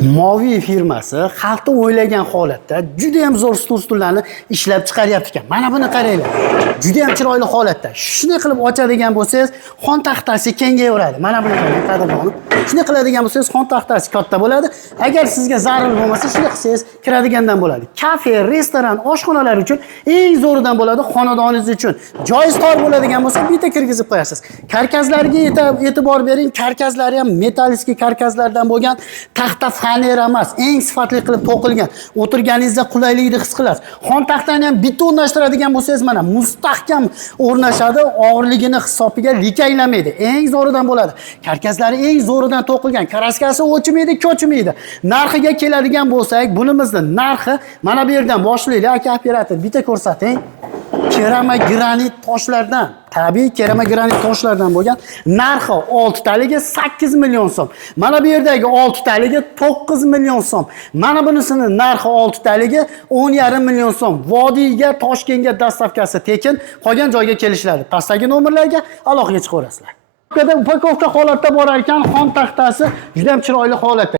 Moviy firmasi xalqni o'ylagan holatda juda ham zo'r stullarni ishlab chiqaryapti ekan. Mana buni qaranglar. Juda ham chiroyli holatda. Shunday qilib ochadigan bo'lsangiz, xon taxtasi kengayaveradi. Mana buni qarang, qadrdonlar. Shunday qiladigan bo'lsangiz, xon taxtasi katta bo'ladi. Agar sizga zarur bo'lmasa, shunday qilsangiz kiradigandan bo'ladi. Kafe, restoran, oshxonalar uchun eng zo'ridan bo'ladi, xonadoningiz uchun. Joyingiz tor bo'ladigan bo'lsa, bitta kirgizib qo'yasiz. Karkazlarga e'tibor bering. Karkazlari ham metallический karkazlardan bo'lgan, taxta faner emas, eng sifatli qilib to'qilgan. O'tirganingizda qulaylikni his qilasiz. Xon taxtani ham betonlashtiradigan bo'lsangiz, mana mustahkam o'rnashadi, og'irligini hisobiga likaylamaydi. Eng zo'ridan bo'ladi. Karkazlari eng zo'ridan to'qilgan. Kraskasi o'chmaydi, ko'chmaydi. Narxiga keladigan bo'lsak, bunimizni narxi mana bu yerdan boshlaylik, aka operator, bitta ko'rsating. Keramogranit toshlardan, tabiiy keramogranit toshlardan bo'lgan, narxi 6 taligi 8 million so'm. Mana bu yerdagi 6 taligi 9 million so'm. Mana bunisini narxi 6 taligi 10,5 million so'm. Vodiyga, Toshkentga dastavkasi tekin, qolgan joyga kelishlari. Pastdagi nomerlarga aloqaga chiqaverasizlar. Upakovka holatda borar ekan, xon taxtasi juda ham chiroyli holatda.